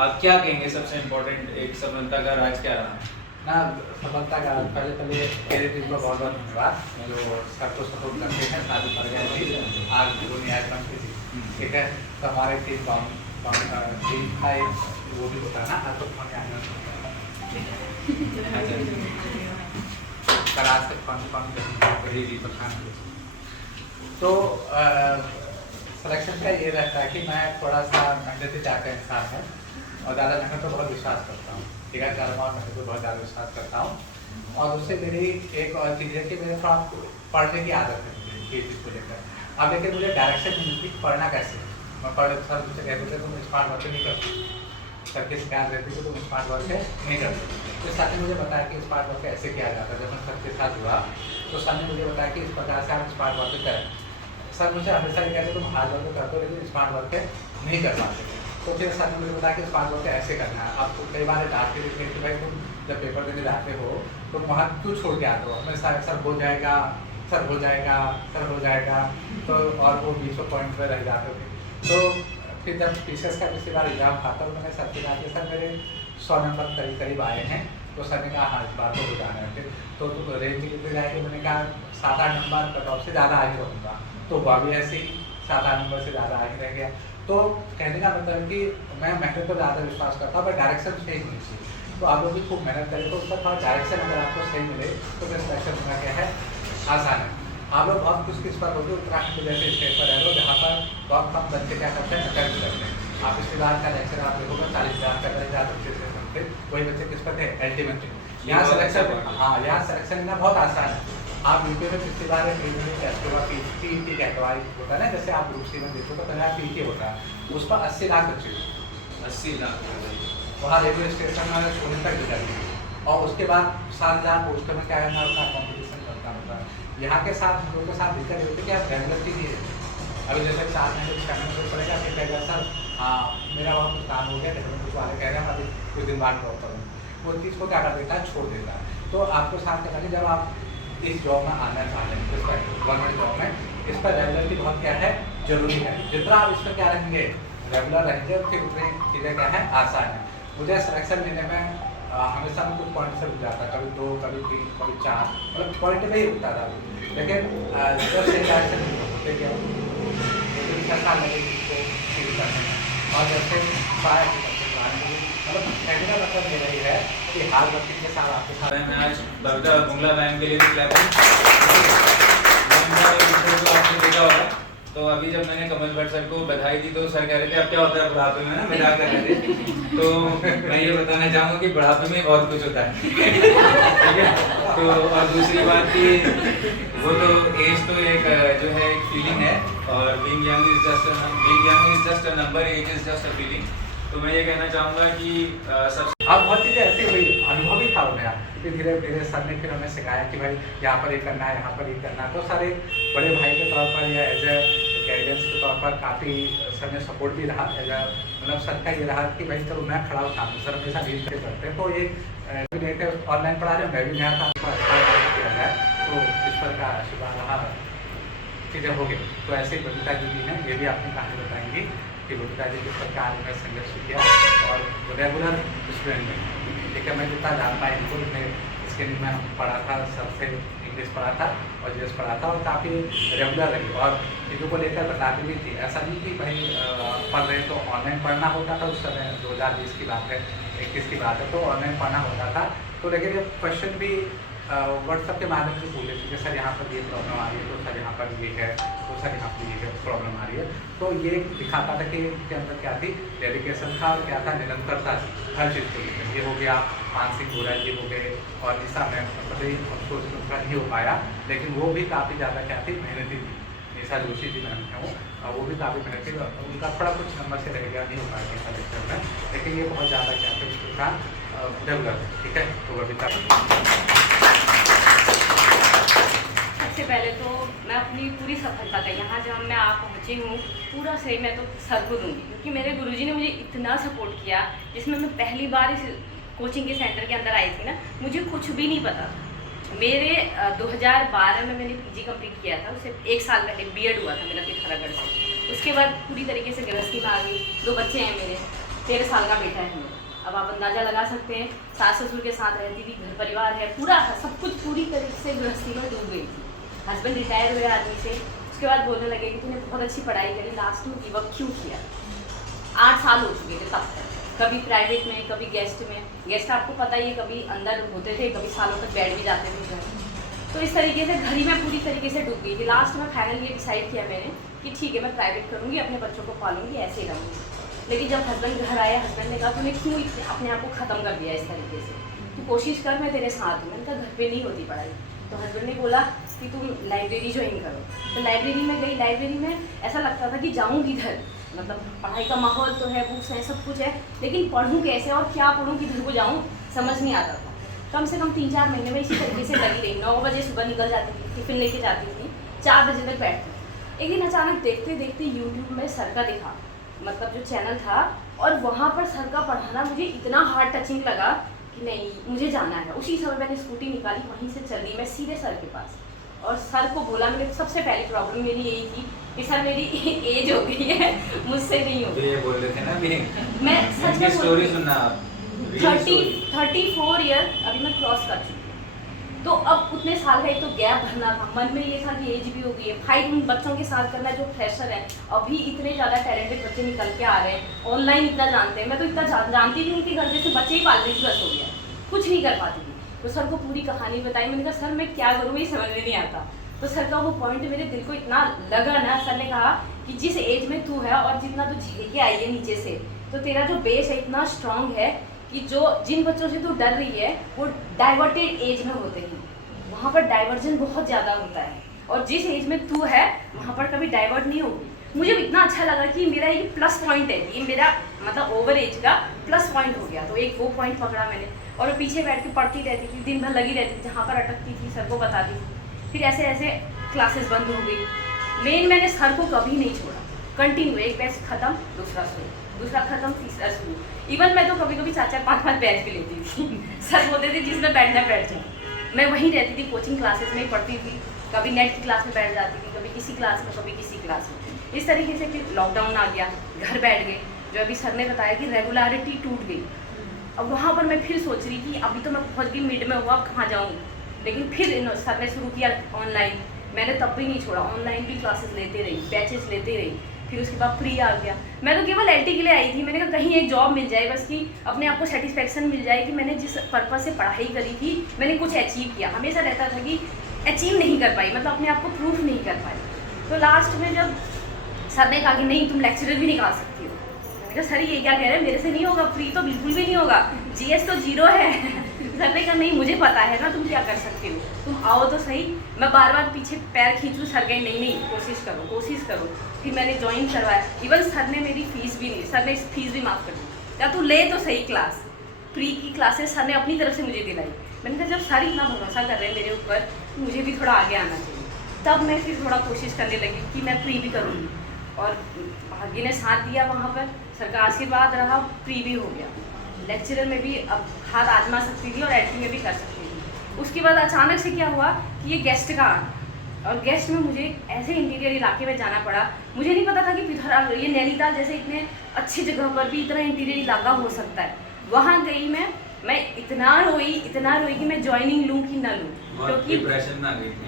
आप क्या कहेंगे सबसे इम्पोर्टेंट एक सफलता का राज क्या रहा? ना सफलता का पहले मेरे टीम को बहुत बहुत धन्यवाद जो सबको सपोर्ट करते हैं। शादी पर गए थी आज दुनिया बनती थी, ठीक है। तो हमारे टीम था एक वो भी होता है ना आज तो फोन आना करार से फोन जी परेशान। तो सिलेक्शन का ये रहता है कि मैं थोड़ा सा मेहनती चाहता इंसान है और ज़्यादा मेहनत पर बहुत विश्वास करता हूँ, ठीक है। ज़्यादा मेहनत पर बहुत ज़्यादा विश्वास करता हूँ और उससे मेरी एक और चीज़ है कि मेरे थोड़ा पढ़ने की आदत है मुझे ये चीज़ को लेकर। अब लेकिन मुझे डायरेक्शन नहीं मिलती पढ़ना कैसे। मैं पढ़ सर मुझसे कहते थे तुम स्मार्ट वर्क नहीं करते, सर की शिकायत रहती थी तुम स्मार्ट वर्क नहीं करते। तो सर ने मुझे बताया कि स्मार्ट वर्क ऐसे किया जाता है। जब मैं सर के साथ हुआ तो सर ने मुझे बताया कि इस प्रकार से आप स्मार्ट वर्क करें। सर मुझे हमेशा ये कहते तुम हार्ड वर्क करते हो लेकिन स्मार्ट वर्क नहीं कर पाते। तो फिर सर ने मुझे बताया कि स्मार्ट वर्क ऐसे करना है। अब कई बार डांटते थे कि भाई तुम जब पेपर देने जाते हो तो वहाँ क्यों छोड़ के आते हो, हमेशा सर हो जाएगा सर हो जाएगा सर हो जाएगा, तो और वो 20 पॉइंट पर रह जाते थे। तो फिर जब टीचर्स का पिछली बार एग्जाम था तो मैंने सर से कहा कि सर मेरे 100 नंबर करीब करीब आए हैं। तो सर ने कहा हाँ इस बार तो हो जाना है। फिर तो रेंज कितने जाएगी, मैंने कहा 7-8 नंबर कट ऑफ से ज़्यादा आगे रहूँगा। तो वह भी ऐसे ही 7-8 नंबर से ज़्यादा आगे रह गया। तो कहने का मतलब कि मैं मेहनत पर ज़्यादा विश्वास करता हूँ, पर डायरेक्शन सही होनी चाहिए। तो आप लोग भी खूब मेहनत करें तो उसका थोड़ा डायरेक्शन अगर आपको सही मिले तो फिर सिलेक्शन होना क्या है आसान है। आप लोग बहुत कुछ किस पर होगी उत्तराखंड जैसे स्टेट पर रह लो जहाँ पर बहुत कम बच्चे क्या करते हैं अटेंड करते हैं। आप पिछली बार का लेक्चर आप देखोगे 40,000 का 40,000 बच्चे से समझते, वही बच्चे किस पर थे अल्टीमेटली। यहाँ सिलेक्शन हाँ यहाँ सिलेक्शन लेना बहुत आसान है। आप यूपी में पिछली बार PET कैटेगरी होता है ना, जैसे आप ग्रुप सी में देखो तो पहले PET होता है उस पर 80 लाख बच्चे 80 लाख वहाँ रेलवे स्टेशन में सोने तक जाती है। और उसके बाद 7,000 पोस्टर में क्या करना होता है कॉम्पिटिशन करना होता है। यहाँ के साथ हम लोग के साथ दिक्कत होती है कि आप रेगुलरिटी नहीं है। अभी जैसे 4 महीने कुछ करने से पड़ेगा फिर कहेगा सर हाँ मेरा वहाँ कुछ काम हो गया टेक्नोलॉजी वाले कह रहे हैं अभी कुछ दिन बाद ड्रॉप करूँ, वो चीज़ को क्या कर देता है छोड़ देता है। तो आपको साथ क्या करें जब आप इस जॉब में आना चाह रहे हैं इस पर गवर्नमेंट जॉब में इस पर रेगुलरिटी बहुत क्या है जरूरी है। जितना आप इस पर क्या रहेंगे रेगुलर रहेंगे फिर उतनी चीज़ें क्या है आसान है। मुझे सिलेक्शन लेने में हमेशा में कुछ पॉइंट से रुक जाता, कभी 2 कभी 3 कभी 4 मतलब पॉइंट में ही रुकता था। लेकिन जब सही डायरेक्शन होते गया साल लगे इसको शुरू करने में और जैसे पाया मतलब कहने का मतलब मेरा ये है कि हार्ड वर्किंग के साथ आपके साथ मैं आज बबीता बुंगला मैम के लिए भी क्लैप आपने देखा होगा। तो अभी जब मैंने कमल भट्ट सर को बधाई दी तो सर कह रहे थे अब क्या होता है बुढ़ापे में ना मजाक कर रहे थे। तो मैं ये बताना चाहूँगा कि बुढ़ापे में बहुत कुछ होता है ठीक है। तो और दूसरी बात कि वो तो एज तो एक जो है एक फीलिंग है और being young is just a number, age is just a feeling. तो मैं ये कहना चाहूँगा कि सबसे अब बहुत चीज़ें ऐसी हुई अनुभव ही था मेरा कि धीरे धीरे सर ने फिर हमें सिखाया कि भाई यहाँ पर ये करना है यहाँ पर ये करना है। तो सारे बड़े भाई के तौर पर या एज ए गाइडेंस के तौर पर काफ़ी सर ने सपोर्ट भी रहा। मतलब सर का ये रहा कि भाई चलो मैं खड़ा हूँ सामने सर हमेशा लीड करते हैं। तो ये ऑनलाइन पढ़ा रहे मैं भी नया था किया जाए तो ईश्वर का आशीर्वाद रहा चीज़ें हो गई। तो ऐसे ही बबीता जी भी हैं ये भी अपनी कहानी बताएंगी कि बबीता जी किस प्रकार में संघर्ष किया और रेगुलर स्टूडेंट में ठीक है। मैं जितना जान पाया इनको मैं इसके लिए मैं पढ़ा था सर से इंग्लिश पढ़ा था और जीएस पढ़ा था और काफ़ी रेगुलर रही और चीज़ों को लेकर बताती भी थी। ऐसा नहीं कि भाई पढ़ रहे तो ऑनलाइन पढ़ना होता था उस समय 2020 की बात है 21 की बात है तो ऑनलाइन पढ़ना होता था। तो लेकिन ये क्वेश्चन भी व्हाट्सएप के माध्यम से पूछ लेते कि सर यहाँ पर ये प्रॉब्लम आ रही है तो सर यहाँ पर ये है तो सर यहाँ पर ये प्रॉब्लम आ रही है। तो ये दिखाता था कि इसके अंदर क्या थी डेडिकेशन था और क्या था निरंतरता थी हर चीज़ को लेकर। ये हो गया मानसिक बुराई जी हो गए और निशा मैम पता ही उसको उनका नहीं हो पाया लेकिन वो भी काफ़ी ज़्यादा क्या थी मेहनती थी। निशा जोशी जी मैम है वो भी काफ़ी मेहनती थी। उनका थोड़ा कुछ नंबर से रह गया नहीं हो पाया था लेक्चर में लेकिन ये बहुत ज़्यादा क्या थे उसका डेवलप ठीक है। तो बबीता सबसे पहले तो मैं अपनी पूरी सफलता का यहाँ जहाँ मैं आप पहुँची हूँ पूरा सही मैं तो सर को दूँगी क्योंकि मेरे गुरुजी ने मुझे इतना सपोर्ट किया। जिसमें मैं पहली बार इस कोचिंग के सेंटर के अंदर आई थी ना मुझे कुछ भी नहीं पता था। मेरे 2012 में मैंने पीजी कंप्लीट किया था, उससे 1 साल पहले बीएड हुआ था मेरा पिथौरागढ़ से। उसके बाद पूरी तरीके से गृहस्थी में आ गई, 2 बच्चे हैं मेरे। 13 साल का बेटा है मेरा। अब आप अंदाज़ा लगा सकते हैं, सास ससुर के साथ रहती थी, घर परिवार है, पूरा सब कुछ पूरी तरीके से गृहस्थी में डूब गई थी। हस्बैंड रिटायर हुए आर्मी से, उसके बाद बोलने लगे कि तूने बहुत अच्छी पढ़ाई करी, लास्ट में गिव अप क्यों किया। 8 साल हो चुके थे तब तक, कभी प्राइवेट में कभी गेस्ट में। गेस्ट आपको पता ही है, कभी अंदर होते थे, कभी सालों तक बैठ भी जाते थे घर। तो इस तरीके से घर ही में पूरी तरीके से डूब गई थी। लास्ट में फाइनल ये डिसाइड किया मैंने कि ठीक है मैं प्राइवेट करूँगी, अपने बच्चों को पालूंगी, ऐसे ही रहूँगी। लेकिन जब हस्बैंड घर आए, हस्बैंड ने कहा तूने क्यों अपने आप को ख़त्म कर दिया इस तरीके से, तू कोशिश कर, मैं तेरे साथ हूँ। मैंने कहा घर पे नहीं होती पढ़ाई। तो हस्बैंड ने बोला कि तुम लाइब्रेरी ज्वाइन करो। तो लाइब्रेरी में गई। लाइब्रेरी में ऐसा लगता था कि जाऊँ किधर, मतलब पढ़ाई का माहौल तो है, बुक्स हैं, सब कुछ है, लेकिन पढ़ूँ कैसे और क्या पढ़ूँ, किधर को जाऊँ, समझ नहीं आता था। कम से कम 3-4 महीने में इसी तरीके से लगी रही। 9 बजे सुबह निकल जाती थी, टिफ़िन लेके जाती थी, 4 बजे तक बैठती थी। एक दिन अचानक देखते देखते यूट्यूब में सर का दिखा, मतलब जो चैनल था, और वहाँ पर सर का पढ़ाना मुझे इतना हार्ट टचिंग लगा कि नहीं मुझे जाना है। उसी समय मैंने स्कूटी निकाली, वहीं से चल दी मैं सीधे सर के पास, और सर को बोला। मैंने सबसे पहली प्रॉब्लम मेरी यही थी कि सर मेरी एज हो गई है, मुझसे नहीं होगी। ये बोल रहे थे ना अभी, मैं सच में स्टोरी सुनना आप। 34 ईयर अभी मैं क्रॉस कर चुकी हूँ। तो अब उतने साल का एक तो गैप भरना था, मन में ये था कि एज भी हो गई है, फाइट उन बच्चों के साथ करना जो फ्रेशर है। अभी इतने ज़्यादा टैलेंटेड बच्चे निकल के आ रहे हैं, ऑनलाइन इतना जानते हैं। मैं तो इतना जानती भी नहीं थी, घर जैसे बच्चे ही पाल रही थी, बस हो गया, कुछ नहीं कर पाती थी। तो सर को पूरी कहानी बताई। मैंने कहा सर मैं क्या करूँ, ये समझ में नहीं आता। तो सर का वो पॉइंट मेरे दिल को इतना लगा ना। सर ने कहा कि जिस एज में तू है और जितना तू झेल के आई है नीचे से, तो तेरा जो बेस है इतना स्ट्रांग है कि जो जिन बच्चों से तू डर रही है वो डाइवर्टेड एज में होते हैं, वहाँ पर डाइवर्जन बहुत ज़्यादा होता है, और जिस एज में तू है वहाँ पर कभी डाइवर्ट नहीं होगी। मुझे इतना अच्छा लगा कि मेरा ये प्लस पॉइंट है, ये मेरा मतलब ओवर एज का प्लस पॉइंट हो गया। तो एक वो पॉइंट पकड़ा मैंने, और मैं पीछे बैठ के पढ़ती रहती थी, दिन भर लगी रहती थी, जहाँ पर अटकती थी सर को बताती थी। फिर ऐसे ऐसे क्लासेस बंद हो गई। मेन मैंने सर को कभी नहीं छोड़ा, कंटिन्यू, एक बैच खत्म दूसरा शुरू, दूसरा खत्म तीसरा शुरू। इवन मैं तो कभी कभी 4-4, 5-5 बैच भी लेती थी। सर बोलते थे जिसमें बैठना बैठ जाओ। मैं वहीं रहती थी, कोचिंग क्लासेस में ही पढ़ती थी, कभी नेट की क्लास में बैठ जाती थी, कभी किसी क्लास में, कभी किसी क्लास में। इस तरीके से फिर लॉकडाउन आ गया, घर बैठ गए। जो अभी सर ने बताया कि रेगुलरिटी टूट गई। अब वहाँ पर मैं फिर सोच रही कि अभी तो मैं पहुँच गई, मिड में हुआ, अब कहाँ जाऊँ। लेकिन फिर सर ने शुरू किया ऑनलाइन, मैंने तब भी नहीं छोड़ा, ऑनलाइन भी क्लासेस लेते रही, बैचेस लेते रही। फिर उसके बाद प्री आ गया। मैं तो केवल LT के लिए आई थी, मैंने कहा कहीं एक जॉब मिल जाए, बस कि अपने आप को सेटिस्फेक्शन मिल जाए कि मैंने जिस पर्पज़ से पढ़ाई करी थी मैंने कुछ अचीव किया। हमेशा रहता था कि अचीव नहीं कर पाई, मतलब अपने आप को प्रूफ नहीं कर पाई। तो लास्ट में जब सर ने कहा कि नहीं तुम लेक्चरर भी निकाल सकती हो, मैंने कहा सर ये क्या कह रहे हैं, मेरे से नहीं होगा, प्री तो बिल्कुल भी नहीं होगा, GS तो 0 है। सर ने कहा नहीं मुझे पता है ना तुम क्या कर सकते हो, तुम आओ तो सही। मैं बार बार पीछे पैर खींचूँ, सर गए नहीं कोशिश करो कोशिश करो। फिर मैंने ज्वाइन करवाया। इवन सर ने मेरी फीस भी नहीं, सर ने फीस भी माफ़ कर दी, क्या तू ले तो सही क्लास। प्री की क्लासेस सर ने अपनी तरफ से मुझे दिलाई। मैंने कहा जब सर इतना भरोसा कर रहे हैं मेरे ऊपर, मुझे भी थोड़ा आगे आना चाहिए। तब मैं फिर थोड़ा कोशिश करने लगी कि मैं प्री भी करूँगी, और भाग्य ने साथ दिया वहाँ पर, सर का आशीर्वाद रहा, प्री भी हो गया। लेक्चरर में भी अब हाथ आजमा सकती थी और LT में भी कर सकती थी। उसके बाद अचानक से क्या हुआ कि ये गेस्ट का आना, और गेस्ट में मुझे ऐसे इंटीरियर इलाके में जाना पड़ा। मुझे नहीं पता था कि पिथौरागढ़, ये नैनीताल जैसे इतने अच्छी जगह पर भी इतना इंटीरियर इलाका हो सकता है। वहाँ गई मैं इतना रोई कि मैं ज्वाइनिंग लूँ कि ना लूँ, क्योंकि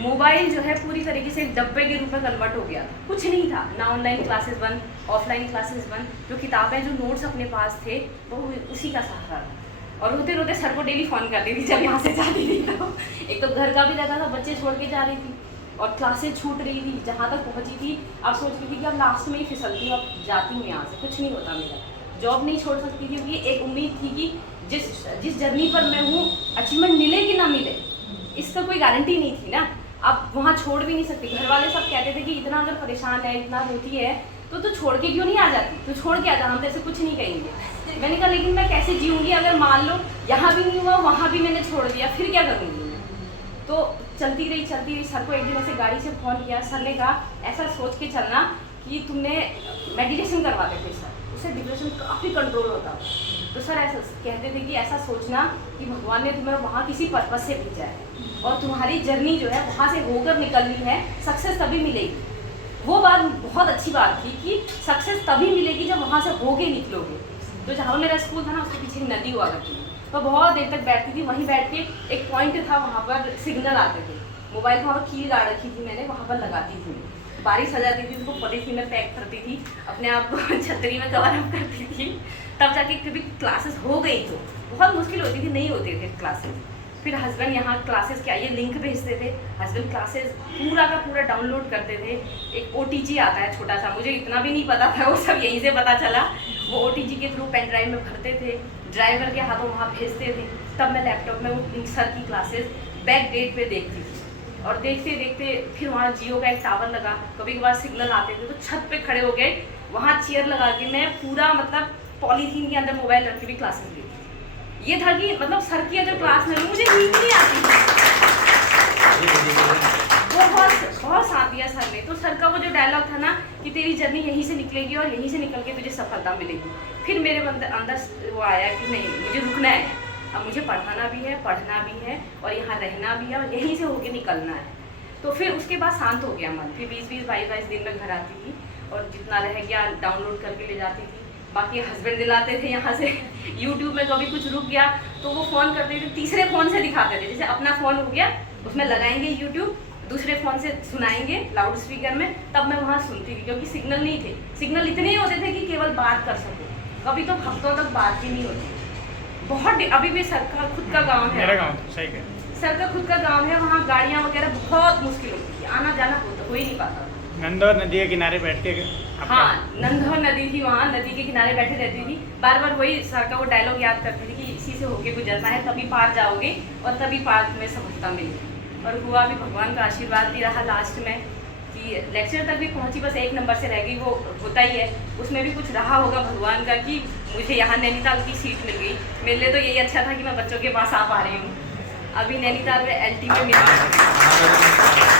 मोबाइल जो है पूरी तरीके से एक डब्बे के रूप में कन्वर्ट हो गया। कुछ नहीं था, ना ऑनलाइन क्लासेस बंद, ऑफलाइन क्लासेस बंद, जो किताबें जो नोट्स अपने पास थे वो उसी का सहारा था। और रोते रोते सर को डेली फ़ोन करती थी जब यहाँ से जाती थी। तो एक तो घर का भी रहता था, बच्चे छोड़ के जा रही थी, और क्लासेस छूट रही थी। जहाँ तक पहुँची थी अब सोच रही थी कि अब लास्ट में ही फिसलती हूँ, अब जाती हूँ यहाँ से, कुछ नहीं होता मेरा। जॉब नहीं छोड़ सकती थी, क्योंकि एक उम्मीद थी कि जिस जर्नी पर मैं हूँ अचीवमेंट मिले कि ना मिले, इसका कोई गारंटी नहीं थी ना। अब वहाँ छोड़ भी नहीं सकती। घर वाले सब कहते थे कि इतना अगर परेशान है, इतना रोती है, तो तू छोड़ के क्यों नहीं आ जाती, तू छोड़ के आ जा, हम तो ऐसे कुछ नहीं कहेंगे। मैंने कहा लेकिन मैं कैसे जीऊँगी अगर मान लो यहाँ भी नहीं हुआ, वहाँ भी मैंने छोड़ दिया, फिर क्या करूँगी मैं। तो चलती रही। सर को एक दिन ऐसे गाड़ी से फ़ोन किया। सर ने कहा ऐसा सोच के चलना कि तुमने मेडिटेशन करवाते थे सर, उससे डिप्रेशन काफ़ी कंट्रोल होता। तो सर ऐसा कहते थे कि ऐसा सोचना कि भगवान ने तुम्हें वहाँ किसी पर्पज़ से भेजा है, और तुम्हारी जर्नी जो है वहाँ से होकर निकलनी है, सक्सेस तभी मिलेगी। वो बात बहुत अच्छी बात थी कि सक्सेस तभी मिलेगी जब वहाँ से होके निकलोगे। तो जहाँ मेरा स्कूल था ना उसके पीछे एक नदी हुआ करती थी, तो बहुत देर तक बैठती थी वहीं बैठ के। एक पॉइंट था वहाँ पर सिग्नल आते थे, मोबाइल वहाँ पर कील गाड़ रखी थी मैंने, वहाँ पर लगाती थी। बारिश आ जाती थी उसको पॉलीथीन में पैक करती थी, अपने आप को छतरी में कवर अप करती थी, तब जाके कभी क्लासेस हो गई। तो बहुत मुश्किल होती थी, नहीं होते थे क्लासेस। फिर हस्बैंड यहाँ क्लासेस के आइए लिंक भेजते थे, हस्बैंड क्लासेस पूरा का पूरा डाउनलोड करते थे। एक OTG आता है छोटा सा, मुझे इतना भी नहीं पता था, वो सब यहीं से पता चला। वो OTG के थ्रू पेन ड्राइव में भरते थे, ड्राइवर के हाथों वहाँ भेजते थे, तब मैं लैपटॉप में वो सर की क्लासेस बैक डेट पे देखती थी। और देखते देखते फिर वहाँ जियो का एक टावर लगा, कभी कभार सिग्नल आते थे तो छत पे खड़े हो गए, वहाँ चेयर लगा के मैं पूरा मतलब पॉलीथीन के अंदर मोबाइल रख के भी क्लासेस लेती थी। ये था कि मतलब सर की अगर क्लास में मुझे नींद नहीं आती थी। बहुत साथ दिया सर ने। तो सर का वो जो डायलॉग था ना कि तेरी जर्नी यहीं से निकलेगी और यहीं से निकल के तुझे सफलता मिलेगी, फिर मेरे अंदर वो आया कि नहीं मुझे रुकना है, अब मुझे पढ़ाना भी है, पढ़ना भी है और यहाँ रहना भी है और यहीं से होके निकलना है। तो फिर उसके बाद शांत हो गया मन, फिर 20-22 दिन में घर आती थी और जितना रह गया डाउनलोड करके ले जाती थी। बाकी हस्बैंड दिलाते थे यहाँ से यूट्यूब में कभी कुछ रुक गया तो वो फ़ोन करते थे, तीसरे फ़ोन से दिखाते थे। जैसे अपना फ़ोन हो गया उसमें लगाएंगे यूट्यूब, दूसरे फ़ोन से सुनाएंगे लाउड स्पीकर में, तब मैं वहाँ सुनती थी क्योंकि सिग्नल नहीं थे। सिग्नल इतने ही होते थे कि केवल बात कर सको, कभी तो हफ्तों तक बात ही नहीं होती। बहुत अभी भी सर का खुद का गांव है, मेरा गांव सही है, सर का खुद का गांव है, वहाँ गाड़ियाँ वगैरह बहुत मुश्किल होती थी, आना जाना हो ही नहीं पाता। नंदौर नदी के किनारे बैठ के हाँ, नंदौर नदी थी, वहाँ नदी के किनारे बैठे रहती थी, बार बार वही सर का वो डायलॉग याद करती थी कि इसी से होके गुजरना है, तभी पार जाओगे और तभी पार तुम्हें सफलता मिलेगी। और हुआ भी, भगवान का आशीर्वाद भी रहा लास्ट में कि लेक्चर तक भी पहुंची, बस 1 नंबर से रह गई, वो होता ही है। उसमें भी कुछ रहा होगा भगवान का कि मुझे यहाँ नैनीताल की सीट मिल गई। मेरे लिए तो यही अच्छा था कि मैं बच्चों के पास आ पा रही हूँ। अभी नैनीताल में LT में मिला।